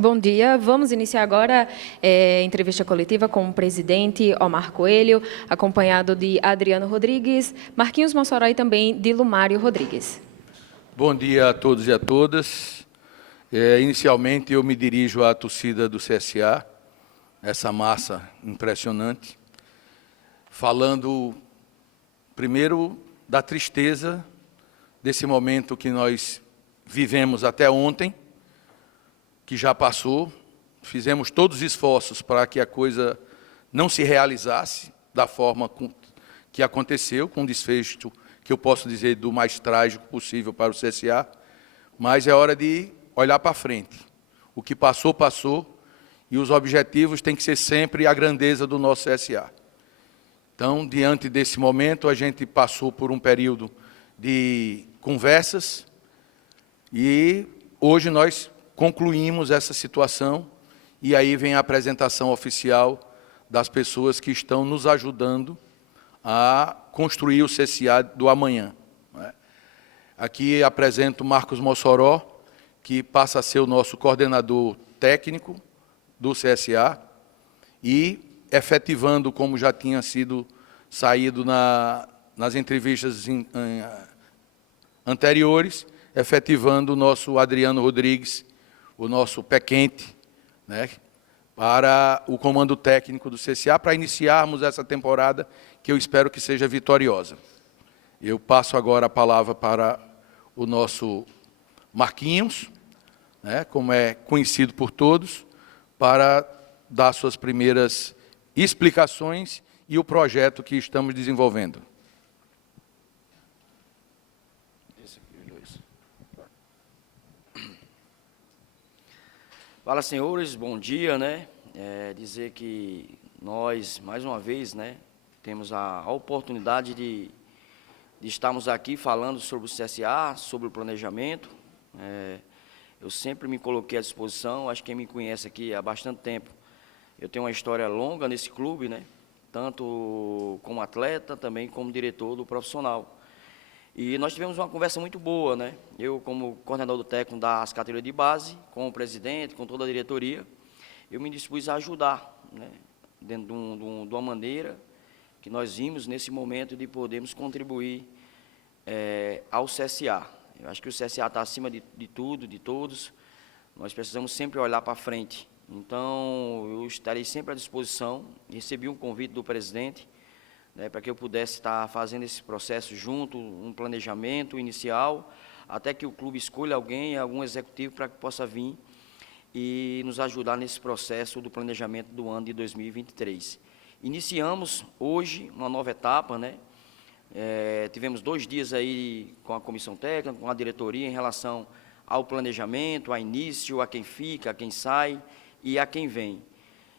Bom dia. Vamos iniciar agora a entrevista coletiva com o presidente Omar Coelho, acompanhado de Adriano Rodrigues, Marquinhos Mossoró e também de Lumário Rodrigues. Bom dia a todos e a todas. Inicialmente, eu me dirijo à torcida do CSA, essa massa impressionante, falando primeiro da tristeza desse momento que nós vivemos até ontem, que já passou. Fizemos todos os esforços para que a coisa não se realizasse da forma que aconteceu, com um desfecho que eu posso dizer do mais trágico possível para o CSA, mas é hora de olhar para frente. O que passou, passou, e os objetivos têm que ser sempre a grandeza do nosso CSA. Então, diante desse momento, a gente passou por um período de conversas e hoje nós concluímos essa situação e aí vem a apresentação oficial das pessoas que estão nos ajudando a construir o CSA do amanhã. Aqui apresento Marcos Mossoró, que passa a ser o nosso coordenador técnico do CSA e efetivando, como já tinha sido saído nas entrevistas anteriores, efetivando o nosso Adriano Rodrigues, o nosso pé quente, para o comando técnico do CSA, para iniciarmos essa temporada, que eu espero que seja vitoriosa. Eu passo agora a palavra para o nosso Marquinhos, como é conhecido por todos, para dar suas primeiras explicações e o projeto que estamos desenvolvendo. Fala, senhores, bom dia, dizer que nós, mais uma vez, temos a oportunidade de estarmos aqui falando sobre o CSA, sobre o planejamento. Eu sempre me coloquei à disposição, acho que quem me conhece aqui há bastante tempo, eu tenho uma história longa nesse clube, tanto como atleta, também como diretor do profissional. E nós tivemos uma conversa muito boa, Eu, como coordenador técnico das categorias de base, com o presidente, com toda a diretoria, eu me dispus a ajudar, dentro de uma maneira que nós vimos nesse momento de podermos contribuir ao CSA. Eu acho que o CSA está acima de tudo, de todos. Nós precisamos sempre olhar para frente. Então, eu estarei sempre à disposição. Recebi um convite do presidente, para que eu pudesse estar fazendo esse processo junto, um planejamento inicial, até que o clube escolha algum executivo para que possa vir e nos ajudar nesse processo do planejamento do ano de 2023. Iniciamos hoje uma nova etapa, tivemos 2 dias aí com a comissão técnica, com a diretoria em relação ao planejamento, a início, a quem fica, a quem sai e a quem vem.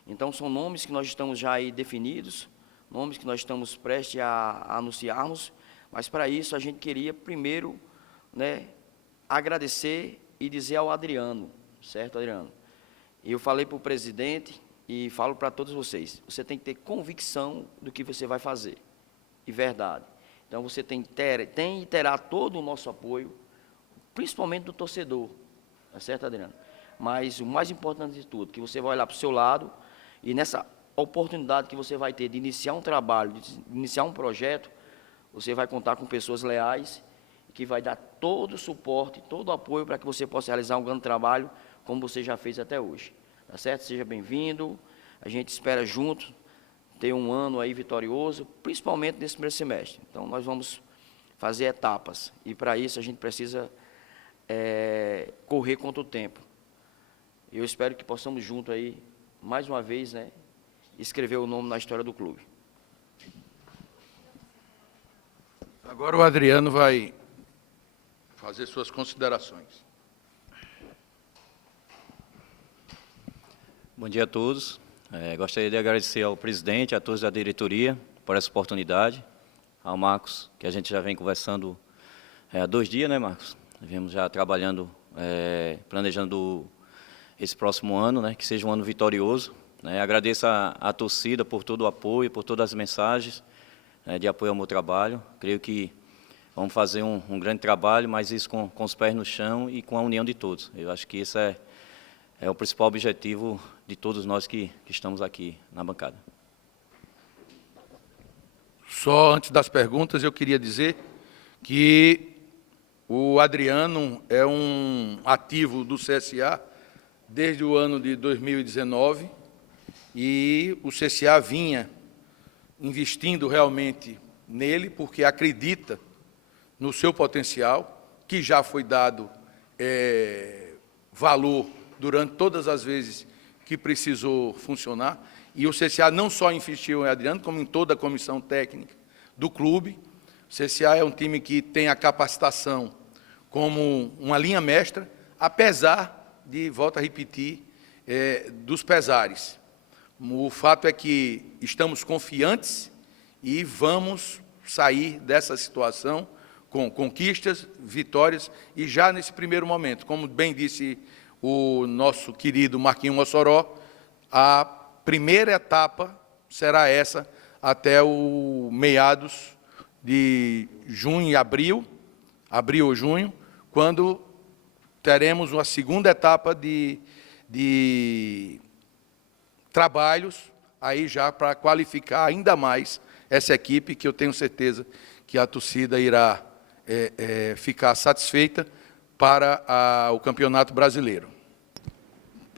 Então, são nomes que nós estamos já aí definidos, nomes que nós estamos prestes a anunciarmos, mas para isso a gente queria primeiro, agradecer e dizer ao Adriano, certo, Adriano? Eu falei para o presidente e falo para todos vocês, você tem que ter convicção do que você vai fazer, e verdade. Então você tem e terá todo o nosso apoio, principalmente do torcedor, tá certo, Adriano? Mas o mais importante de tudo, que você vai olhar para o seu lado e nessa oportunidade que você vai ter de iniciar um trabalho, de iniciar um projeto, você vai contar com pessoas leais, que vai dar todo o suporte, todo o apoio para que você possa realizar um grande trabalho, como você já fez até hoje. Tá certo? Seja bem-vindo, a gente espera junto ter um ano aí vitorioso, principalmente nesse primeiro semestre. Então, nós vamos fazer etapas, e para isso a gente precisa correr contra o tempo. Eu espero que possamos junto aí, mais uma vez, escrever o nome na história do clube. Agora o Adriano vai fazer suas considerações. Bom dia a todos. Gostaria de agradecer ao presidente, a todos da diretoria, por essa oportunidade. Ao Marcos, que a gente já vem conversando há 2 dias, Marcos? Vemos já trabalhando, planejando esse próximo ano, que seja um ano vitorioso. Agradeço a torcida por todo o apoio, por todas as mensagens de apoio ao meu trabalho. Creio que vamos fazer um grande trabalho, mas isso com os pés no chão e com a união de todos. Eu acho que isso é é o principal objetivo de todos nós que estamos aqui na bancada. Só antes das perguntas, eu queria dizer que o Adriano é um ativo do CSA desde o ano de 2019 e o CSA vinha investindo realmente nele porque acredita no seu potencial, que já foi dado valor durante todas as vezes que precisou funcionar. E o CSA não só investiu em Adriano, como em toda a comissão técnica do clube. O CSA é um time que tem a capacitação como uma linha mestra, apesar de, volto a repetir, dos pesares. O fato é que estamos confiantes e vamos sair dessa situação com conquistas, vitórias, e já nesse primeiro momento, como bem disse o nosso querido Marquinhos Mossoró, a primeira etapa será essa até o meados de junho e abril ou junho, quando teremos uma segunda etapa de trabalhos, aí já para qualificar ainda mais essa equipe, que eu tenho certeza que a torcida irá ficar satisfeita para o Campeonato Brasileiro.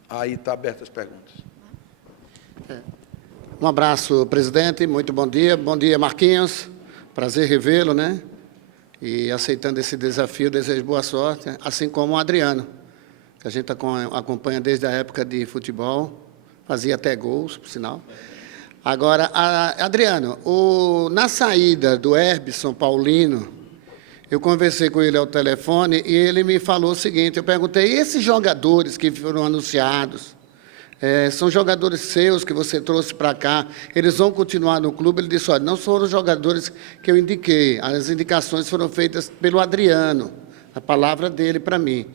Aí está abertas as perguntas. Um abraço, presidente, muito bom dia. Bom dia, Marquinhos. Prazer revê-lo, né? E aceitando esse desafio, desejo boa sorte, assim como o Adriano, que a gente acompanha desde a época de futebol, fazia até gols, por sinal. Agora, Adriano, na saída do Herbson Paulino, eu conversei com ele ao telefone e ele me falou o seguinte, eu perguntei, esses jogadores que foram anunciados, são jogadores seus que você trouxe para cá, eles vão continuar no clube? Ele disse, olha, não foram os jogadores que eu indiquei, as indicações foram feitas pelo Adriano, a palavra dele para mim.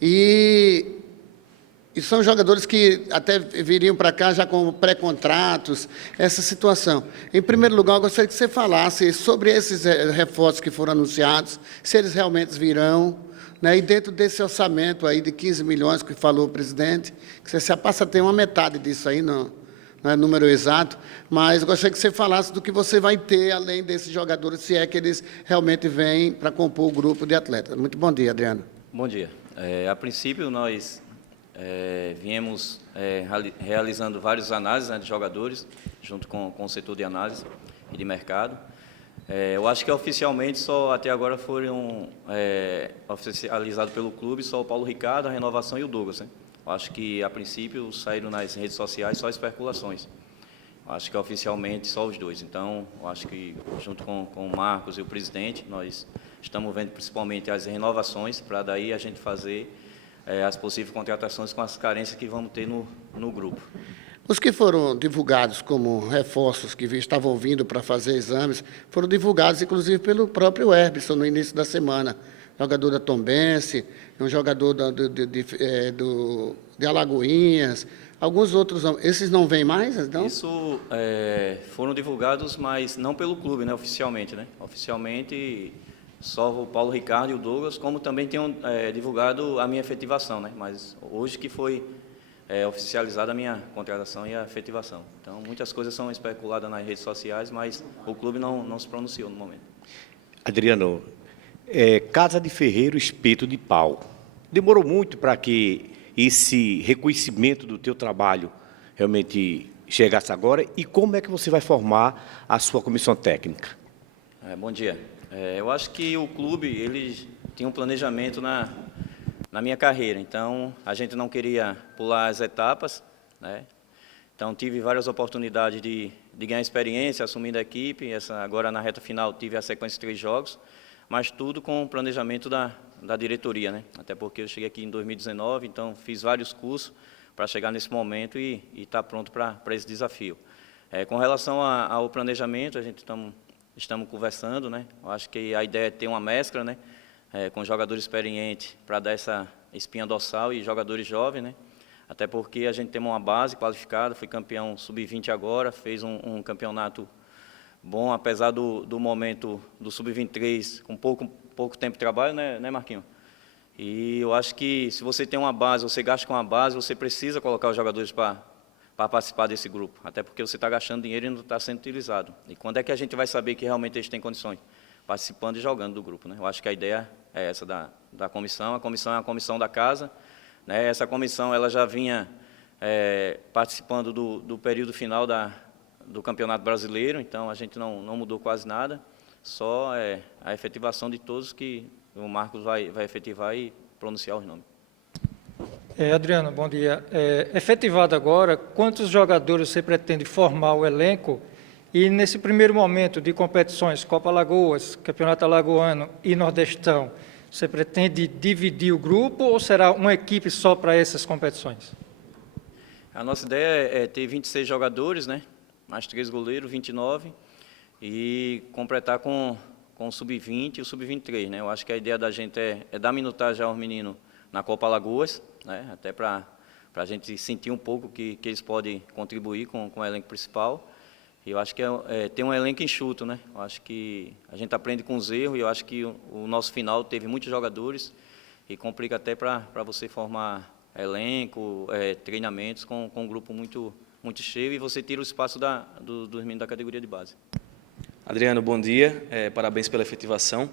E são jogadores que até viriam para cá já com pré-contratos, essa situação. Em primeiro lugar, eu gostaria que você falasse sobre esses reforços que foram anunciados, se eles realmente virão, né? E dentro desse orçamento aí de 15 milhões que falou o presidente, que você passa a ter uma metade disso aí, não é número exato, mas eu gostaria que você falasse do que você vai ter, além desses jogadores, se é que eles realmente vêm para compor o grupo de atletas. Muito bom dia, Adriano. Bom dia. A princípio, nós viemos realizando várias análises, né, de jogadores, junto com o setor de análise e de mercado. Eu acho que oficialmente só até agora foram oficializados pelo clube só o Paulo Ricardo, a Renovação e o Douglas, né? Eu acho que, a princípio, saíram nas redes sociais só especulações. Eu acho que oficialmente só os dois. Então, eu acho que, junto com o Marcos e o presidente, nós estamos vendo principalmente as renovações, para daí a gente fazer as possíveis contratações com as carências que vamos ter no grupo. Os que foram divulgados como reforços que estavam vindo para fazer exames, foram divulgados, inclusive, pelo próprio Herbson, no início da semana. Jogador da Tombense, um jogador de Alagoinhas, alguns outros. Esses não vêm mais, não? Isso foram divulgados, mas não pelo clube, né, oficialmente, né? Oficialmente, só o Paulo Ricardo e o Douglas, como também tinham divulgado a minha efetivação, né? Mas hoje que foi oficializada a minha contratação e a efetivação. Então, muitas coisas são especuladas nas redes sociais, mas o clube não se pronunciou no momento. Adriano, Casa de Ferreiro, Espeto de Pau. Demorou muito para que esse reconhecimento do teu trabalho realmente chegasse agora? E como é que você vai formar a sua comissão técnica? Bom dia. Eu acho que o clube ele tinha um planejamento na minha carreira, então a gente não queria pular as etapas, né? Então tive várias oportunidades de ganhar experiência, assumindo a equipe. Agora na reta final tive a sequência de 3 jogos, mas tudo com o planejamento da diretoria, né? Até porque eu cheguei aqui em 2019, então fiz vários cursos para chegar nesse momento e estar pronto para esse desafio. Com relação ao planejamento, a gente estamos conversando, né? Eu acho que a ideia é ter uma mescla, né? Com jogadores experientes para dar essa espinha dorsal e jogadores jovens, né? Até porque a gente tem uma base qualificada, fui campeão sub-20 agora, fez um campeonato bom, apesar do momento do sub-23, com pouco tempo de trabalho, né, Marquinhos? E eu acho que se você tem uma base, você gasta com uma base, você precisa colocar os jogadores para participar desse grupo, até porque você está gastando dinheiro e não está sendo utilizado. E quando é que a gente vai saber que realmente eles têm condições? Participando e jogando do grupo, né? Eu acho que a ideia é essa da comissão. A comissão é a comissão da casa, né? Essa comissão ela já vinha participando do período final do Campeonato Brasileiro, então a gente não mudou quase nada, só a efetivação de todos que o Marcos vai efetivar e pronunciar os nomes. Adriano, bom dia. Efetivado agora, quantos jogadores você pretende formar o elenco? E nesse primeiro momento de competições, Copa Alagoas, Campeonato Alagoano e Nordestão, você pretende dividir o grupo ou será uma equipe só para essas competições? A nossa ideia é ter 26 jogadores, né? Mais 3 goleiros, 29, e completar com o Sub-20 e o Sub-23, né? Eu acho que a ideia da gente é dar minutagem aos meninos na Copa Alagoas, né? Até para a gente sentir um pouco que eles podem contribuir com o elenco principal. E eu acho que ter um elenco enxuto, né? Eu acho que a gente aprende com os erros, e eu acho que o nosso final teve muitos jogadores e complica até para você formar elenco, treinamentos com um grupo muito cheio, e você tira o espaço dos meninos da categoria de base. Adriano, bom dia, parabéns pela efetivação.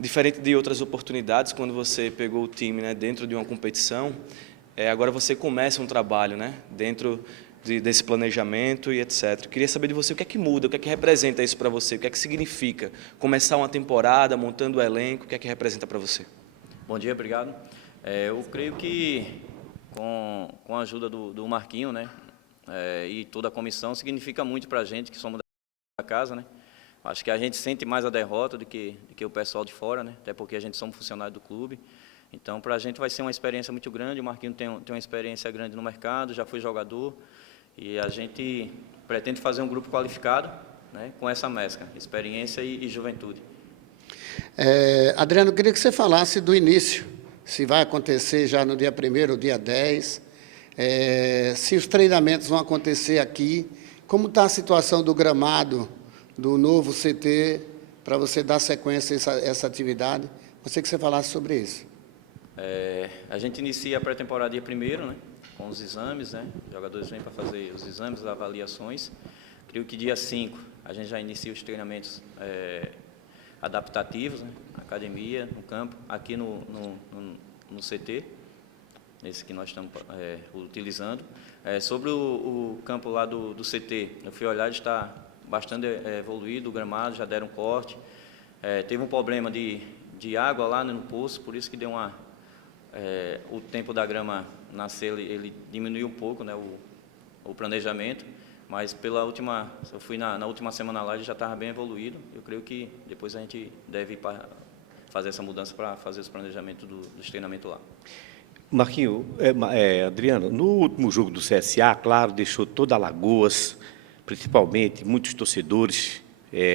Diferente de outras oportunidades, quando você pegou o time, né, dentro de uma competição, agora você começa um trabalho, né, dentro desse planejamento e etc. Queria saber de você o que é que muda, o que é que representa isso para você, o que é que significa começar uma temporada, montando o elenco, o que é que representa para você? Bom dia, obrigado. Eu creio que com a ajuda do Marquinho, né, e toda a comissão, significa muito para a gente que somos da casa, né? Acho que a gente sente mais a derrota do que o pessoal de fora, né? Até porque a gente somos funcionários do clube. Então, para a gente vai ser uma experiência muito grande. O Marquinho tem uma experiência grande no mercado, já foi jogador, e a gente pretende fazer um grupo qualificado, né, com essa mescla, experiência e juventude. Adriano, eu queria que você falasse do início, se vai acontecer já no dia 1º ou dia 10, se os treinamentos vão acontecer aqui, como está a situação do gramado, do novo CT, para você dar sequência a essa atividade. Gostaria que você falasse sobre isso. A gente inicia a pré-temporada dia 1º, né, com os exames, né, os jogadores vêm para fazer os exames, as avaliações. Creio que dia 5 a gente já inicia os treinamentos adaptativos, né, na academia, no campo, aqui no CT, esse que nós estamos utilizando. Sobre o campo lá do CT, eu fui olhar, está bastante evoluído, o gramado, já deram corte. Teve um problema de água lá, né, no poço, por isso que deu o tempo da grama nascer, ele diminuiu um pouco, né, o planejamento, mas eu fui na última semana lá, ele já estava bem evoluído. Eu creio que depois a gente deve fazer essa mudança para fazer os planejamentos dos treinamentos lá. Marquinhos, Adriano, no último jogo do CSA, claro, deixou toda Alagoas, principalmente muitos torcedores,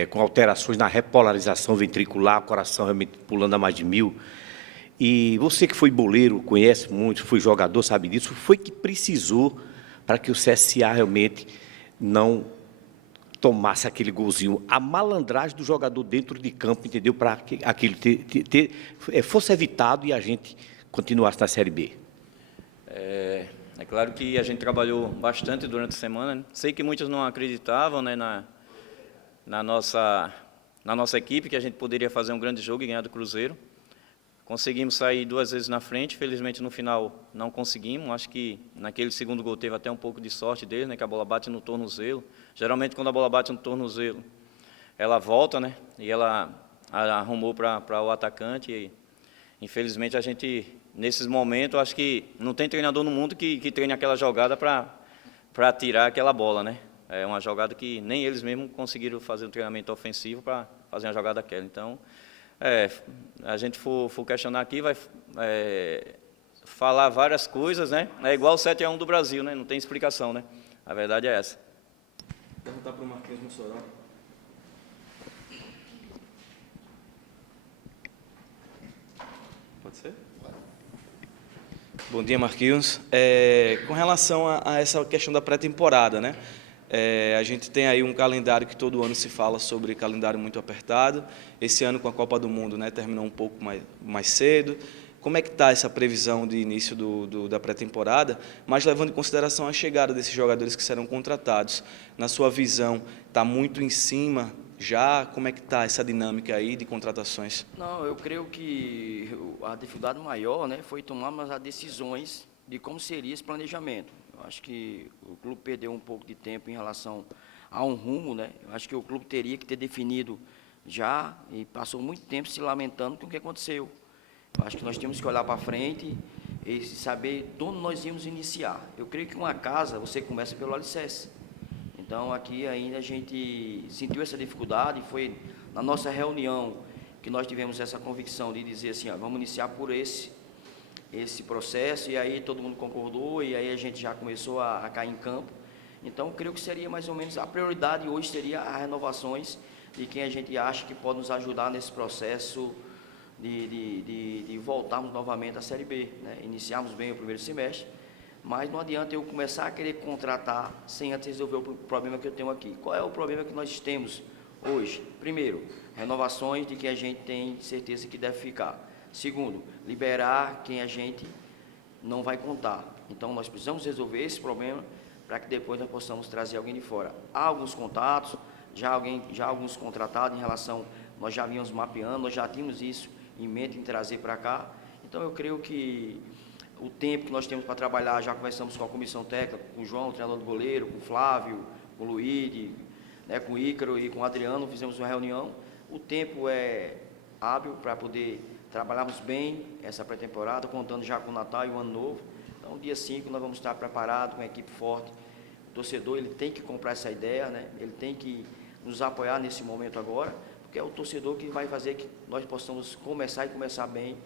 com alterações na repolarização ventricular, o coração realmente pulando a mais de 1000. E você que foi boleiro, conhece muito, foi jogador, sabe disso, foi que precisou para que o CSA realmente não tomasse aquele golzinho, a malandragem do jogador dentro de campo, entendeu? Para que aquilo fosse evitado e a gente continuasse na Série B. É claro que a gente trabalhou bastante durante a semana, né? Sei que muitos não acreditavam, né, na nossa equipe, que a gente poderia fazer um grande jogo e ganhar do Cruzeiro. Conseguimos sair 2 vezes na frente, felizmente no final não conseguimos. Acho que naquele segundo gol teve até um pouco de sorte dele, né, que a bola bate no tornozelo. Geralmente quando a bola bate no tornozelo, ela volta, né, e ela arrumou para o atacante. E infelizmente a gente, nesses momentos, acho que não tem treinador no mundo que treine aquela jogada para tirar aquela bola, né. É uma jogada que nem eles mesmos conseguiram fazer um treinamento ofensivo para fazer uma jogada daquela. Então, a gente for questionar aqui, vai falar várias coisas, né? É igual o 7-1 do Brasil, né? Não tem explicação, né? A verdade é essa. Vou perguntar para o Marquinhos Mossoró. Pode ser? Bom dia, Marquinhos. Com relação a essa questão da pré-temporada, né? A gente tem aí um calendário que todo ano se fala sobre calendário muito apertado. Esse ano, com a Copa do Mundo, né, terminou um pouco mais cedo. como é que está essa previsão de início da pré-temporada, mas levando em consideração a chegada desses jogadores que serão contratados. Na sua visão, está muito em cima já? Como é que está essa dinâmica aí de contratações? Não, eu creio que a dificuldade maior, né, foi tomarmos as decisões de como seria esse planejamento. Eu acho que o clube perdeu um pouco de tempo em relação a um rumo, né? Eu acho que o clube teria que ter definido já e passou muito tempo se lamentando com o que aconteceu. Eu acho que nós temos que olhar para frente e saber de onde nós íamos iniciar. Eu creio que uma casa, você começa pelo alicerce. Então, aqui ainda a gente sentiu essa dificuldade, foi na nossa reunião que nós tivemos essa convicção de dizer assim, ó, vamos iniciar por esse processo, e aí todo mundo concordou, e aí a gente já começou a cair em campo. Então, eu creio que seria mais ou menos, a prioridade hoje seria as renovações de quem a gente acha que pode nos ajudar nesse processo de voltarmos novamente à Série B, né? Iniciarmos bem o primeiro semestre, mas não adianta eu começar a querer contratar sem antes resolver o problema que eu tenho aqui. Qual é o problema que nós temos hoje? Primeiro, renovações de quem a gente tem certeza que deve ficar. Segundo, liberar quem a gente não vai contar. Então, nós precisamos resolver esse problema para que depois nós possamos trazer alguém de fora. Há alguns contatos, já alguns contratados em relação, nós já vínhamos mapeando, nós já tínhamos isso em mente em trazer para cá. Então, eu creio que o tempo que nós temos para trabalhar, já conversamos com a comissão técnica, com o João, o treinador do goleiro, com o Flávio, com o Luiz, né, com o Ícaro e com o Adriano, fizemos uma reunião. O tempo é hábil para poder trabalharmos bem essa pré-temporada, contando já com o Natal e o Ano Novo. Então, dia 5 nós vamos estar preparados, com uma equipe forte. O torcedor ele tem que comprar essa ideia, né? Ele tem que nos apoiar nesse momento agora, porque é o torcedor que vai fazer que nós possamos começar bem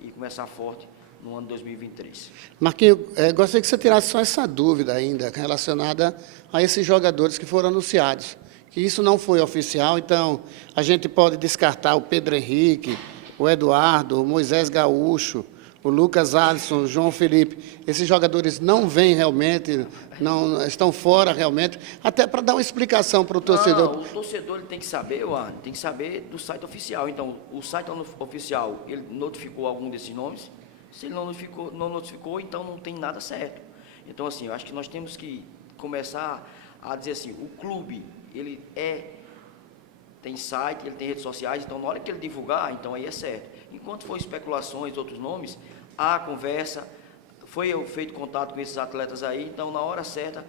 e começar forte no ano 2023. Marquinhos, gostaria que você tirasse só essa dúvida ainda relacionada a esses jogadores que foram anunciados, que isso não foi oficial, então a gente pode descartar o Pedro Henrique, o Eduardo, o Moisés Gaúcho, o Lucas Alisson, o João Felipe. Esses jogadores não vêm realmente, não estão fora realmente, até para dar uma explicação para o torcedor. Não, o torcedor ele tem que saber, tem que saber do site oficial. Então, o site oficial, ele notificou algum desses nomes? Se ele não notificou, então não tem nada certo. Então, assim, eu acho que nós temos que começar a dizer assim, o clube, ele tem site, ele tem redes sociais, então na hora que ele divulgar, então aí é certo. Enquanto for especulações de outros nomes, há conversa, foi feito contato com esses atletas aí, então na hora certa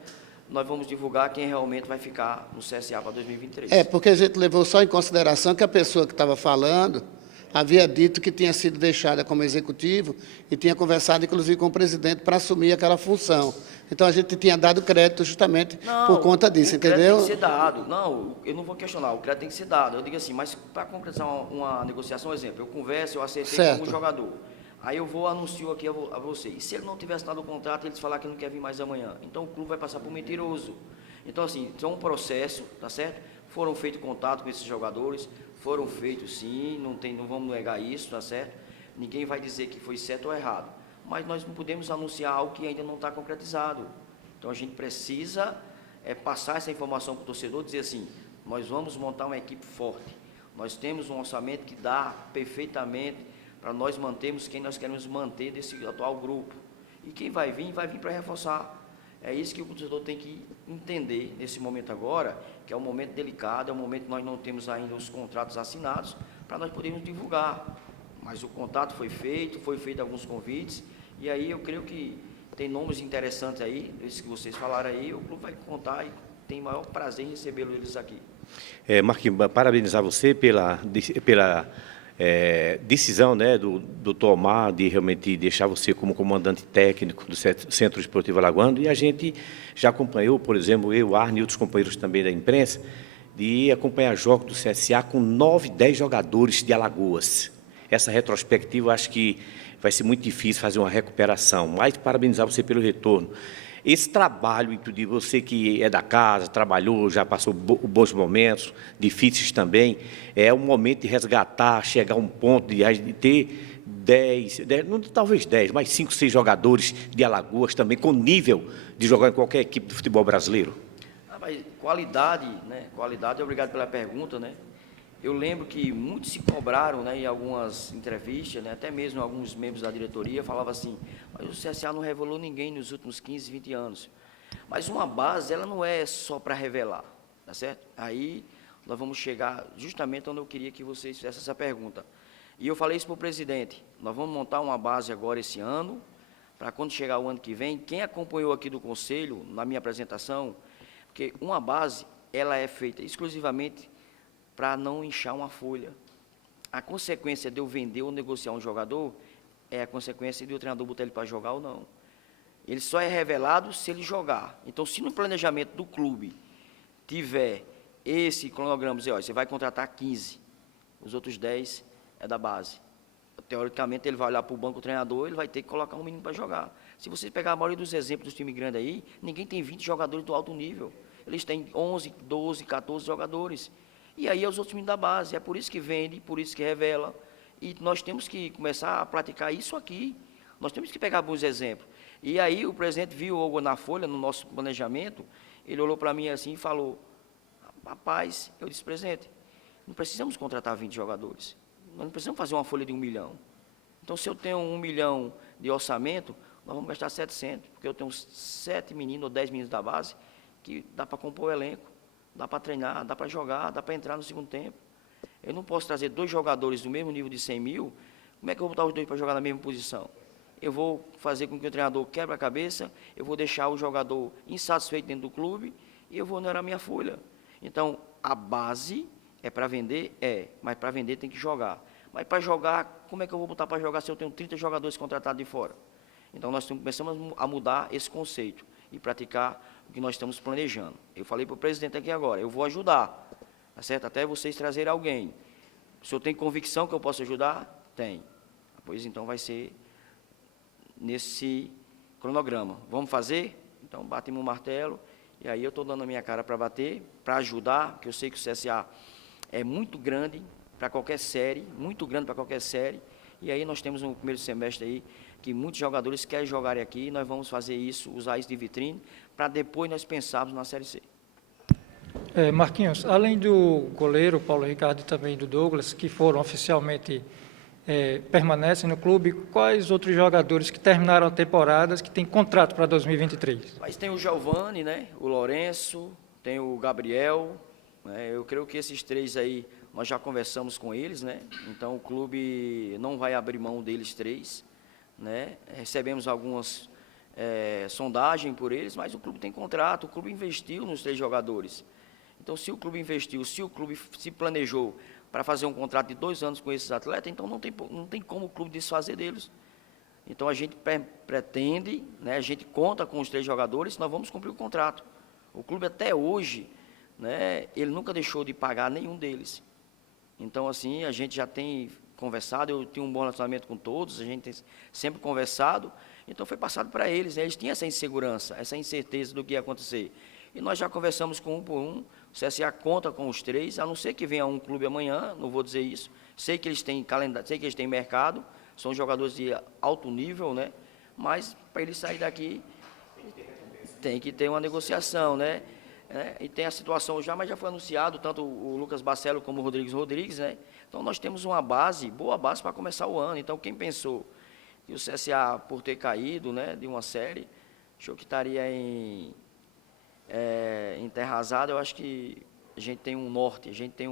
nós vamos divulgar quem realmente vai ficar no CSA para 2023. Porque a gente levou só em consideração que a pessoa que estava falando havia dito que tinha sido deixada como executivo e tinha conversado, inclusive, com o presidente para assumir aquela função. Então, a gente tinha dado crédito justamente por conta disso, entendeu? O crédito tem que ser dado. Não, eu não vou questionar, o crédito tem que ser dado. Eu digo assim, mas para concretizar uma negociação, exemplo, eu converso, eu acertei com um jogador. Aí eu vou anuncio aqui a você. E se ele não tivesse dado o contrato, eles falar que não quer vir mais amanhã. Então, o clube vai passar por mentiroso. Então, assim, é um processo, tá certo? Foram feitos contato com esses jogadores, foram feitos sim, não vamos negar isso, tá certo? Ninguém vai dizer que foi certo ou errado, mas nós não podemos anunciar algo que ainda não está concretizado. Então a gente precisa passar essa informação para o torcedor, dizer assim, nós vamos montar uma equipe forte, nós temos um orçamento que dá perfeitamente para nós mantermos quem nós queremos manter desse atual grupo. E quem vai vir para reforçar. É isso que o torcedor tem que entender nesse momento agora, que é um momento delicado, é um momento que nós não temos ainda os contratos assinados, para nós podermos divulgar. Mas o contato foi feito alguns convites, e aí eu creio que tem nomes interessantes aí, esses que vocês falaram aí, o clube vai contar e tem maior prazer em recebê-los aqui. Marquinhos, parabenizar você pela decisão, né, do Dr. Omar de realmente deixar você como comandante técnico do Centro Esportivo Alagoano, e a gente já acompanhou, por exemplo, eu, Arne e outros companheiros também da imprensa, de acompanhar jogos do CSA com 9, 10 jogadores de Alagoas. Essa retrospectiva, eu acho que vai ser muito difícil fazer uma recuperação, mas parabenizar você pelo retorno. Esse trabalho de você que é da casa, trabalhou, já passou bons momentos, difíceis também, é um momento de resgatar, chegar a um ponto de ter 10, talvez 10, mas 5, 6 jogadores de Alagoas também, com nível de jogar em qualquer equipe do futebol brasileiro. Mas qualidade, né? Qualidade, obrigado pela pergunta, né? eu lembro que muitos se cobraram, né, em algumas entrevistas, né, até mesmo alguns membros da diretoria falavam assim, mas o CSA não revelou ninguém nos últimos 15, 20 anos. Mas uma base, ela não é só para revelar, tá certo? Aí nós vamos chegar justamente onde eu queria que vocês fizessem essa pergunta. E eu falei isso para o presidente, nós vamos montar uma base agora esse ano, para quando chegar o ano que vem, quem acompanhou aqui do Conselho, na minha apresentação, porque uma base, ela é feita exclusivamente para não inchar uma folha. A consequência de eu vender ou negociar um jogador é a consequência de o treinador botar ele para jogar ou não. Ele só é revelado se ele jogar. Então, se no planejamento do clube tiver esse cronograma, dizer, ó, você vai contratar 15, os outros 10 é da base. Teoricamente, ele vai olhar para o banco do treinador, ele vai ter que colocar um menino para jogar. Se você pegar a maioria dos exemplos dos times grandes aí, ninguém tem 20 jogadores do alto nível. Eles têm 11, 12, 14 jogadores. E aí é os outros meninos da base. É por isso que vende, por isso que revela. E nós temos que começar a praticar isso aqui. Nós temos que pegar bons exemplos. E aí o presidente viu algo na folha, no nosso planejamento, ele olhou para mim assim e falou, rapaz, eu disse, presidente, não precisamos contratar 20 jogadores. Nós não precisamos fazer uma folha de 1 milhão. Então, se eu tenho 1 milhão de orçamento, nós vamos gastar 700, porque eu tenho 7 meninos ou 10 meninos da base que dá para compor o elenco, dá para treinar, dá para jogar, dá para entrar no segundo tempo. Eu não posso trazer 2 jogadores do mesmo nível de 100 mil, como é que eu vou botar os 2 para jogar na mesma posição? Eu vou fazer com que o treinador quebre a cabeça, eu vou deixar o jogador insatisfeito dentro do clube e eu vou onerar a minha folha. Então, a base é para vender? É, mas para vender tem que jogar. Mas para jogar, como é que eu vou botar para jogar se eu tenho 30 jogadores contratados de fora? Então, nós começamos a mudar esse conceito e praticar o que nós estamos planejando. Eu falei para o presidente aqui agora, eu vou ajudar, tá certo? Até vocês trazerem alguém. O senhor tem convicção que eu posso ajudar? Tem. Pois então vai ser nesse cronograma. Vamos fazer? Então, batemos o martelo, e aí eu estou dando a minha cara para bater, para ajudar, porque eu sei que o CSA é muito grande para qualquer série, muito grande para qualquer série, e aí nós temos um primeiro semestre aí, que muitos jogadores querem jogar aqui, e nós vamos fazer isso, usar isso de vitrine, para depois nós pensarmos na Série C. Marquinhos, além do goleiro Paulo Ricardo e também do Douglas, que foram oficialmente permanecem no clube, quais outros jogadores que terminaram a temporada que têm contrato para 2023? Mas tem o Giovani, né, o Lourenço, tem o Gabriel, né, eu creio que esses 3 aí, nós já conversamos com eles, né, então o clube não vai abrir mão deles 3, né, recebemos algumas sondagens por eles, mas o clube tem contrato, o clube investiu nos 3 jogadores. Então, se o clube investiu, se o clube se planejou para fazer um contrato de 2 anos com esses atletas, então não tem como o clube desfazer deles. Então, a gente pretende, né, a gente conta com os 3 jogadores, nós vamos cumprir o contrato. O clube até hoje, né, ele nunca deixou de pagar nenhum deles. Então, assim, a gente já tem conversado, eu tenho um bom relacionamento com todos, a gente tem sempre conversado, então foi passado para eles, né, eles tinham essa insegurança, essa incerteza do que ia acontecer. E nós já conversamos com um por um, o CSA conta com os 3, a não ser que venha um clube amanhã, não vou dizer isso, sei que eles têm calendário, sei que eles têm mercado, são jogadores de alto nível, né? Mas para eles sair daqui tem que ter uma negociação, né? E tem a situação já, mas já foi anunciado, tanto o Lucas Barcelo como o Rodrigues, né? Então nós temos uma base, boa base para começar o ano. Então quem pensou que o CSA, por ter caído, né, de uma série, achou que estaria em terra arrasada, eu acho que a gente tem um norte, a gente tem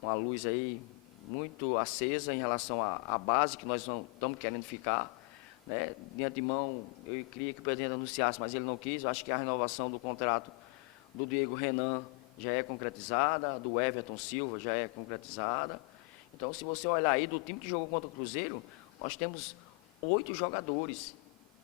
uma luz aí muito acesa em relação à base que nós não estamos querendo ficar, né? De antemão, eu queria que o presidente anunciasse, mas ele não quis. Eu acho que a renovação do contrato do Diego Renan já é concretizada, do Everton Silva já é concretizada. Então, se você olhar aí, do time que jogou contra o Cruzeiro, nós temos 8 jogadores,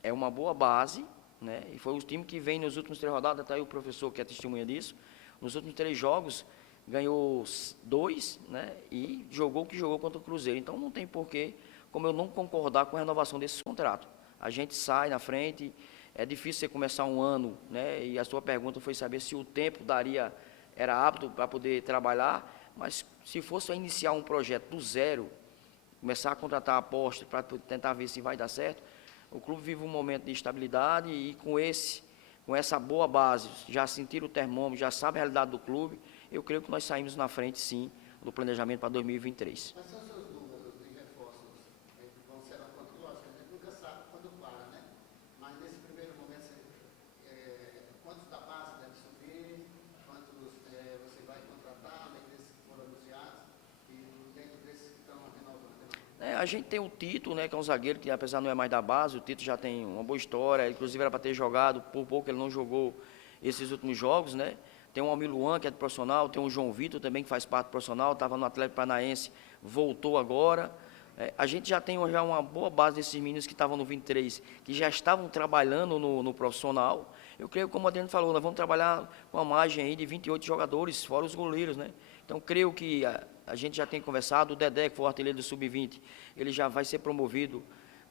é uma boa base, né? E foi o time que vem nos últimos 3 rodadas, está aí o professor que é testemunha disso, nos últimos 3 jogos, ganhou 2, né? E jogou o que jogou contra o Cruzeiro. Então, não tem porquê, como eu não concordar com a renovação desse contrato. A gente sai na frente, é difícil você começar um ano, né? E a sua pergunta foi saber se o tempo era apto para poder trabalhar, mas se fosse iniciar um projeto do zero, começar a contratar apostas para tentar ver se vai dar certo, o clube vive um momento de estabilidade e com essa boa base, já sentir o termômetro, já sabe a realidade do clube, eu creio que nós saímos na frente, sim, do planejamento para 2023. Quais são os seus números de reforços? Vão ser lógico, a gente nunca sabe quando para, né? Mas nesse primeiro momento, quantos da base deve subir, quantos você vai contratar, além desses que foram anunciados, e dentro desses que estão renovando? A gente tem o Tito, né, que é um zagueiro que, apesar de não é mais da base, o Tito já tem uma boa história, inclusive era para ter jogado, por pouco ele não jogou esses últimos jogos, né? Tem o Almir Luan, que é do profissional, tem o João Vitor também, que faz parte do profissional, estava no Atlético Paranaense, voltou agora. A gente já tem já uma boa base desses meninos que estavam no 23, que já estavam trabalhando no profissional. Eu creio, como o Adriano falou, nós vamos trabalhar com uma margem aí de 28 jogadores, fora os goleiros, né? Então, creio que a gente já tem conversado, o Dedé, que foi o artilheiro do Sub-20, ele já vai ser promovido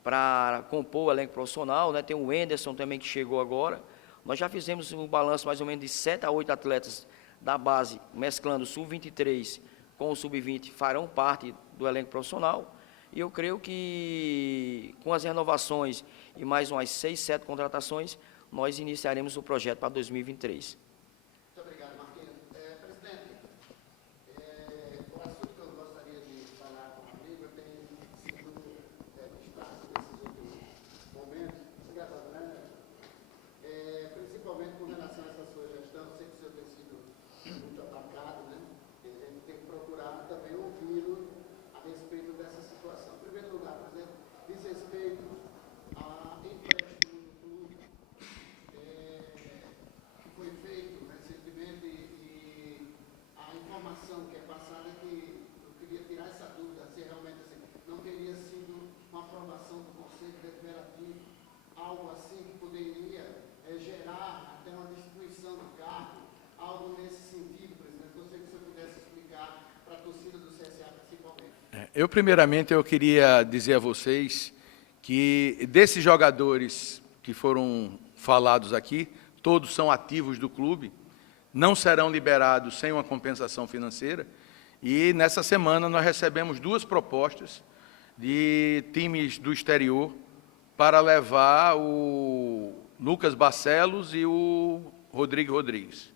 para compor o elenco profissional, né? Tem o Wenderson também, que chegou agora. Nós já fizemos um balanço mais ou menos de 7 a 8 atletas da base, mesclando o Sub-23 com o Sub-20, farão parte do elenco profissional. E eu creio que, com as renovações e mais umas 6, 7 contratações, nós iniciaremos o projeto para 2023. Muito obrigado, Marquinhos. Presidente, o assunto que eu gostaria de falar com o Rodrigo tem sido destaque nesses últimos momentos, obrigado, né? Principalmente com relação a essa sua gestão. Eu sei que o senhor tem sido muito atacado, né? A gente tem que procurar também ouvi-lo a respeito dessa situação. Em primeiro lugar, por exemplo, diz respeito a empréstimo do clube, que foi feito recentemente, e a informação que é passada é que eu queria tirar essa dúvida, se realmente assim, não teria sido uma aprovação do Conselho Deliberativo, algo assim que poderia gerar até uma destituição do cargo, algo nesse sentido, presidente. Gostaria que o senhor pudesse explicar para a torcida do CSA principalmente. Primeiramente, eu queria dizer a vocês que desses jogadores que foram falados aqui, todos são ativos do clube, não serão liberados sem uma compensação financeira, e nessa semana nós recebemos 2 propostas de times do exterior para levar o Lucas Barcelos e o Rodrigo Rodrigues.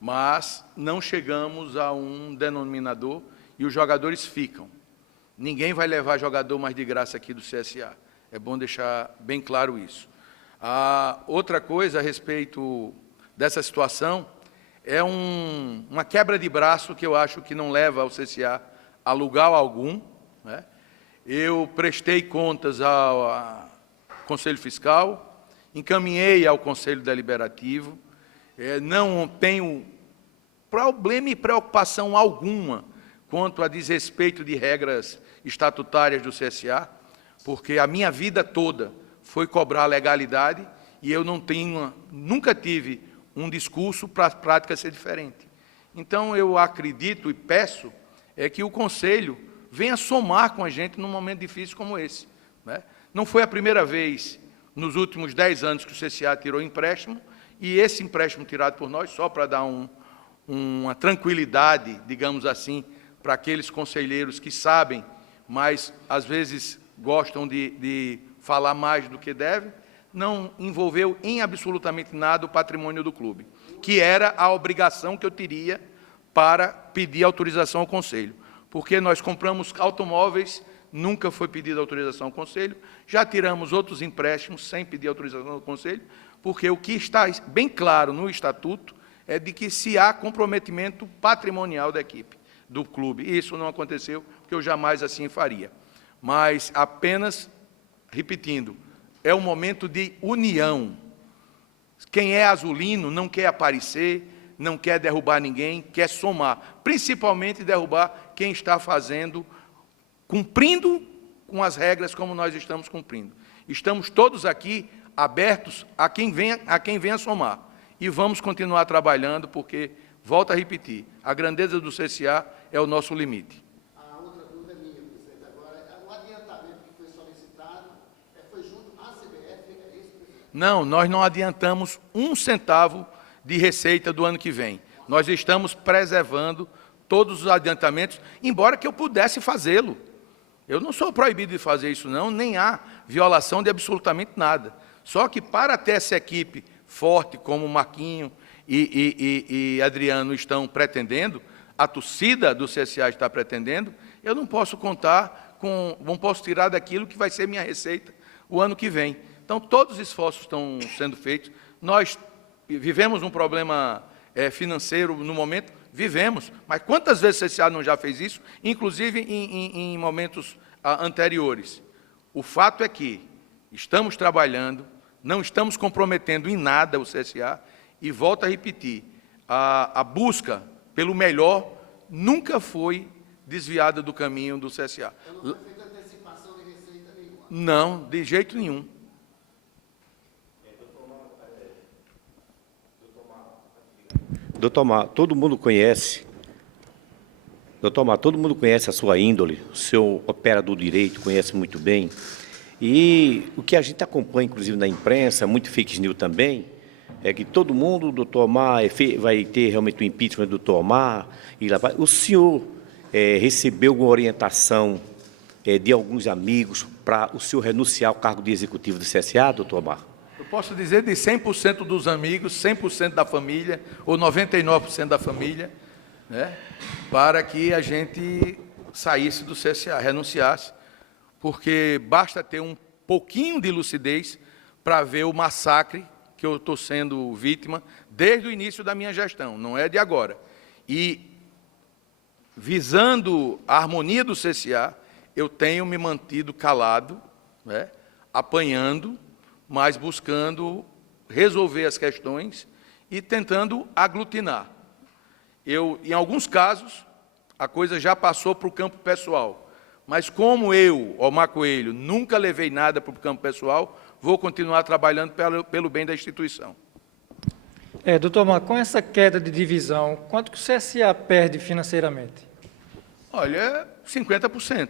Mas não chegamos a um denominador e os jogadores ficam. Ninguém vai levar jogador mais de graça aqui do CSA. É bom deixar bem claro isso. Outra coisa a respeito dessa situação é uma quebra de braço que eu acho que não leva ao CSA a lugar algum, né? Eu prestei contas ao Conselho Fiscal, encaminhei ao Conselho Deliberativo, não tenho problema e preocupação alguma quanto a desrespeito de regras estatutárias do CSA, porque a minha vida toda foi cobrar legalidade e eu nunca tive um discurso para a prática ser diferente. Então, eu acredito e peço que o Conselho venha somar com a gente num momento difícil como esse, né? Não foi a primeira vez nos últimos 10 anos que o CSA tirou empréstimo, e esse empréstimo tirado por nós, só para dar uma tranquilidade, digamos assim, para aqueles conselheiros que sabem, mas às vezes gostam de falar mais do que devem, não envolveu em absolutamente nada o patrimônio do clube, que era a obrigação que eu teria para pedir autorização ao Conselho. Porque nós compramos automóveis, nunca foi pedida autorização ao Conselho, já tiramos outros empréstimos sem pedir autorização ao Conselho, porque o que está bem claro no Estatuto é de que se há comprometimento patrimonial da equipe, do clube. E isso não aconteceu, porque eu jamais assim faria. Mas apenas, repetindo, é um momento de união. Quem é azulino não quer aparecer, não quer derrubar ninguém, quer somar, principalmente derrubar quem está cumprindo com as regras como nós estamos cumprindo. Estamos todos aqui abertos a quem venha somar. E vamos continuar trabalhando, porque, volto a repetir, a grandeza do CSA é o nosso limite. A outra dúvida é minha, presidente. Agora, o adiantamento que foi solicitado foi junto à CBF, é isso, presidente? Não, nós não adiantamos 1 centavo de receita do ano que vem. Nós estamos preservando todos os adiantamentos, embora que eu pudesse fazê-lo. Eu não sou proibido de fazer isso, não, nem há violação de absolutamente nada. Só que para ter essa equipe forte, como o Marquinho e Adriano estão pretendendo, a torcida do CSA está pretendendo, eu não posso contar com, não posso tirar daquilo que vai ser minha receita o ano que vem. Então, todos os esforços estão sendo feitos. Nós vivemos um problema financeiro no momento, vivemos, mas quantas vezes o CSA não já fez isso, inclusive em momentos anteriores? O fato é que estamos trabalhando, não estamos comprometendo em nada o CSA, e volto a repetir, a busca pelo melhor nunca foi desviada do caminho do CSA. Então não foi feita antecipação de receita nenhuma? Não, de jeito nenhum. Doutor Omar, todo mundo conhece a sua índole, o seu opera do direito, conhece muito bem. E o que a gente acompanha, inclusive, na imprensa, muito fake news também, é que todo mundo, o doutor Omar, vai ter realmente o impeachment do doutor Omar. O senhor recebeu alguma orientação de alguns amigos para o senhor renunciar ao cargo de executivo do CSA, doutor Omar? Eu posso dizer de 100% dos amigos, 100% da família, ou 99% da família, né, para que a gente saísse do CSA, renunciasse, porque basta ter um pouquinho de lucidez para ver o massacre que eu estou sendo vítima desde o início da minha gestão, não é de agora. E, visando a harmonia do CSA, eu tenho me mantido calado, né, apanhando, mas buscando resolver as questões e tentando aglutinar. Em alguns casos, a coisa já passou para o campo pessoal, mas como eu, Omar Coelho, nunca levei nada para o campo pessoal, vou continuar trabalhando pelo bem da instituição. Doutor Omar, com essa queda de divisão, quanto que o CSA perde financeiramente? Olha, 50%.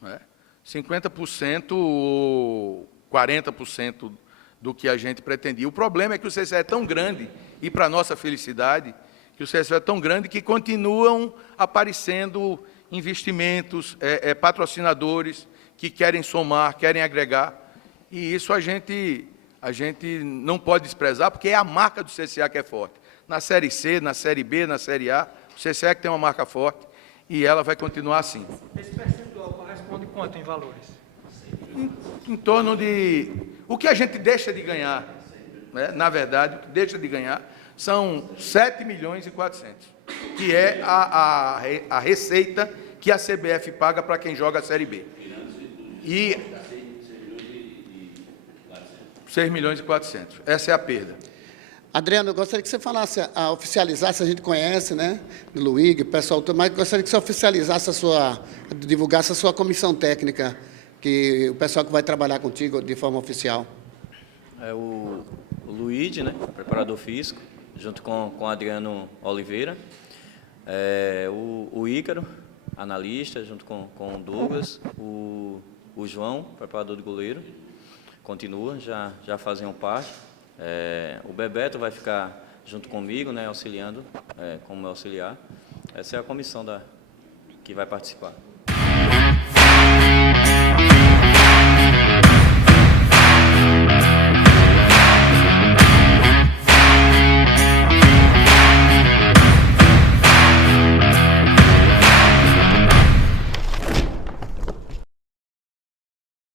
Né? 50% ou 40% do que a gente pretendia. O problema é que o CSA é tão grande, e para a nossa felicidade, que o CSA é tão grande que continuam aparecendo investimentos, patrocinadores que querem somar, querem agregar, e isso a gente não pode desprezar, porque é a marca do CSA que é forte. Na Série C, na Série B, na Série A, o CSA é que tem uma marca forte, e ela vai continuar assim. Esse percentual corresponde quanto em valores? Em torno de... O que a gente deixa de ganhar, né, na verdade, o que deixa de ganhar são 7 milhões e 400, que é a receita que a CBF paga para quem joga a Série B. E 6 milhões e 400. Essa é a perda. Adriano, eu gostaria que você falasse, oficializasse, a gente conhece, né, do Luigi, o pessoal todo, mas gostaria que você oficializasse divulgasse a sua comissão técnica, que o pessoal que vai trabalhar contigo de forma oficial. É o Luigi, né, preparador físico, junto com o Adriano Oliveira, o Ícaro, analista, junto com o Douglas, o João, preparador de goleiro, continua, já fazem parte. O Bebeto vai ficar junto comigo, né, auxiliando, como auxiliar. Essa é a comissão que vai participar.